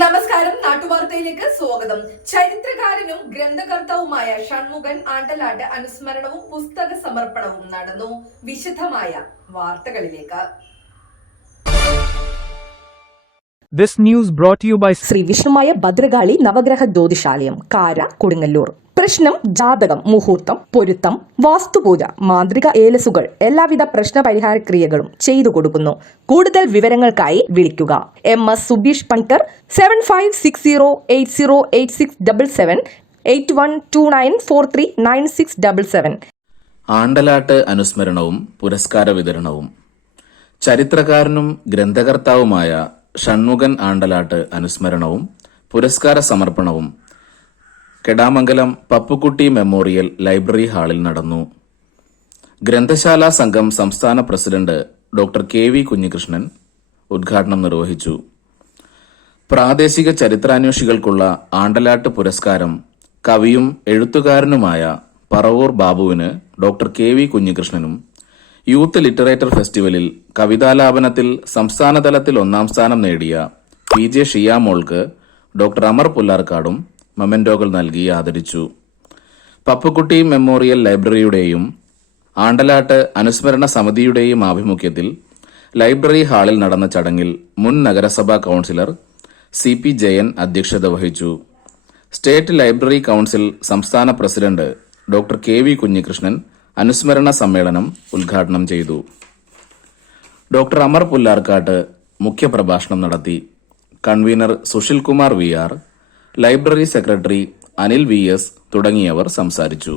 നമസ്കാരം നാട്ടുവാർത്തയിലേക്ക് സ്വാഗതം. ചരിത്രകാരനും ഗ്രന്ഥകർത്താവുമായ ഷൺമുഖൻ ആണ്ടലാട്ട് അനുസ്മരണവും പുസ്തക സമർപ്പണവും നടന്നു. വിശദമായ വാർത്തകളിലേക്ക്. This news brought you by by Shri Vishnumaya Bhadrakali Navagraha Jyothishalayam Kara Kodungallur. പ്രശ്നം ജാതകം മുഹൂർത്തം പൊരുത്തം വാസ്തുപൂജ മാന്ത്രിക ഏലസുകൾ എല്ലാവിധ പ്രശ്ന പരിഹാര ക്രിയകളും ചെയ്തു കൊടുക്കുന്നു. കൂടുതൽ വിവരങ്ങൾക്കായി വിളിക്കുക. M S Subeesh Pankar seven five six zero eight zero eight six double seven eight one two nine four three nine six double seven ആണ്ടലാട്ട് അനുസ്മരണവും പുരസ്കാര വിതരണവും. ചരിത്രകാരനും ഗ്രന്ഥകർത്താവുമായ ഷൺമുഖൻ ആണ്ടലാട്ട് അനുസ്മരണവും പുരസ്കാര സമർപ്പണവും കെടാമംഗലം പപ്പുക്കുട്ടി മെമ്മോറിയൽ ലൈബ്രറി ഹാളിൽ നടന്നു. ഗ്രന്ഥശാല സംഘം സംസ്ഥാന president doctor K V Kunhikrishnan ഉദ്ഘാടനം നിർവഹിച്ചു. പ്രാദേശിക ചരിത്രാന്വേഷികൾക്കുള്ള ആണ്ടലാട്ട് പുരസ്കാരം കവിയും എഴുത്തുകാരനുമായ പറവൂർ ബാബുവിന് ഡോക്ടർ കെ വി കുഞ്ഞികൃഷ്ണനും യൂത്ത് ലിറ്ററേറ്റർ ഫെസ്റ്റിവലിൽ കവിതാലാപനത്തിൽ സംസ്ഥാനതലത്തിൽ ഒന്നാം സ്ഥാനം നേടിയ പി ജെ ഷിയാമോൾക്ക് ഡോക്ടർ അമർ പുല്ലാർക്കാടും മൊമെന്റോകൾ നൽകി ആദരിച്ചു. പപ്പുക്കുട്ടി മെമ്മോറിയൽ ലൈബ്രറിയുടെയും ആണ്ടലാട്ട് അനുസ്മരണ സമിതിയുടെയും ആഭിമുഖ്യത്തിൽ ലൈബ്രറി ഹാളിൽ നടന്ന ചടങ്ങിൽ മുൻ നഗരസഭാ കൌൺസിലർ സി പി ജയൻ അധ്യക്ഷത വഹിച്ചു. സ്റ്റേറ്റ് ലൈബ്രറി കൌൺസിൽ സംസ്ഥാന president doctor K V Kunhikrishnan അനുസ്മരണ സമ്മേളനം ഉദ്ഘാടനം ചെയ്തു. ഡോക്ടർ അമർ പുല്ലാർക്കാട്ട് മുഖ്യപ്രഭാഷണം നടത്തി convener Sushil Kumar V R library secretary Anil V S തുടങ്ങിയവർ സംസാരിച്ചു.